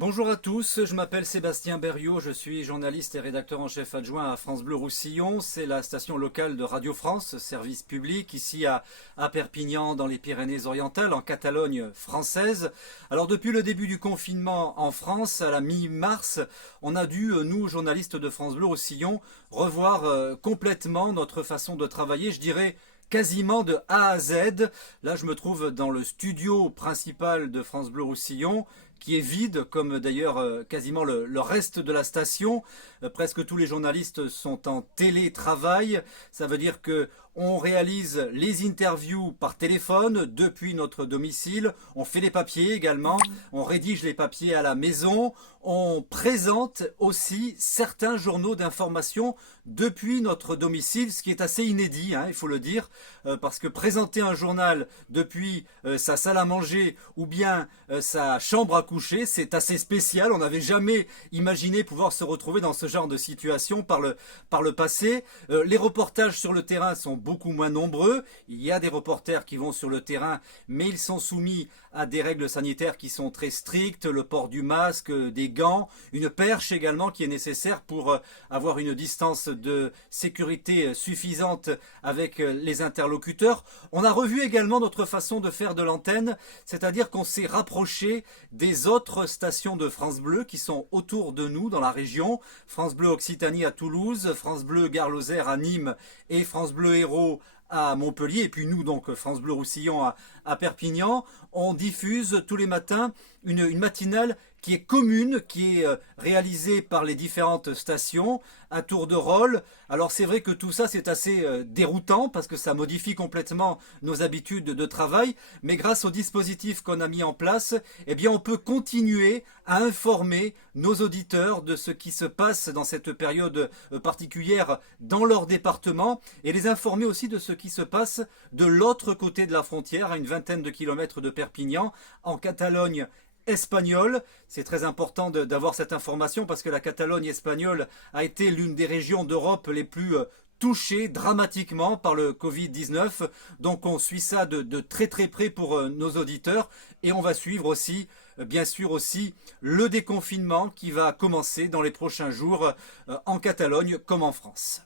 Bonjour à tous, je m'appelle Sébastien Berriot, je suis journaliste et rédacteur en chef adjoint à France Bleu Roussillon. C'est la station locale de Radio France, service public, ici à Perpignan, dans les Pyrénées-Orientales, en Catalogne française. Alors depuis le début du confinement en France, à la mi-mars, on a dû, nous, journalistes de France Bleu Roussillon, revoir complètement notre façon de travailler, je dirais quasiment de A à Z. Là, je me trouve dans le studio principal de France Bleu Roussillon, qui est vide, comme d'ailleurs quasiment le reste de la station. Presque tous les journalistes sont en télétravail. Ça veut dire que on réalise les interviews par téléphone depuis notre domicile. On fait les papiers également. On rédige les papiers à la maison. On présente aussi certains journaux d'information depuis notre domicile, ce qui est assez inédit, il faut le dire, parce que présenter un journal depuis sa salle à manger ou bien sa chambre à coucher, c'est assez spécial. On n'avait jamais imaginé pouvoir se retrouver dans ce genre de situation par le passé. Les reportages sur le terrain sont beaucoup moins nombreux. Il y a des reporters qui vont sur le terrain, mais ils sont soumis à des règles sanitaires qui sont très strictes, le port du masque, des gants, une perche également qui est nécessaire pour avoir une distance de sécurité suffisante avec les interlocuteurs. On a revu également notre façon de faire de l'antenne, c'est-à-dire qu'on s'est rapproché des autres stations de France Bleu qui sont autour de nous dans la région. France Bleu Occitanie à Toulouse, France Bleu Gare Lozère à Nîmes et France Bleu Hérault à Montpellier, et puis nous donc France Bleu Roussillon à Perpignan. On diffuse tous les matins une matinale qui est commune, qui est réalisée par les différentes stations à tour de rôle. Alors c'est vrai que tout ça c'est assez déroutant parce que ça modifie complètement nos habitudes de travail, mais grâce au dispositif qu'on a mis en place, eh bien on peut continuer à informer nos auditeurs de ce qui se passe dans cette période particulière dans leur département et les informer aussi de ce qui se passe de l'autre côté de la frontière, à une vingtaine de kilomètres de Perpignan, en Catalogne espagnole. C'est très important d'avoir cette information parce que la Catalogne espagnole a été l'une des régions d'Europe les plus touchées dramatiquement par le Covid-19. Donc on suit ça de très très près pour nos auditeurs et on va suivre aussi, bien sûr aussi, le déconfinement qui va commencer dans les prochains jours en Catalogne comme en France.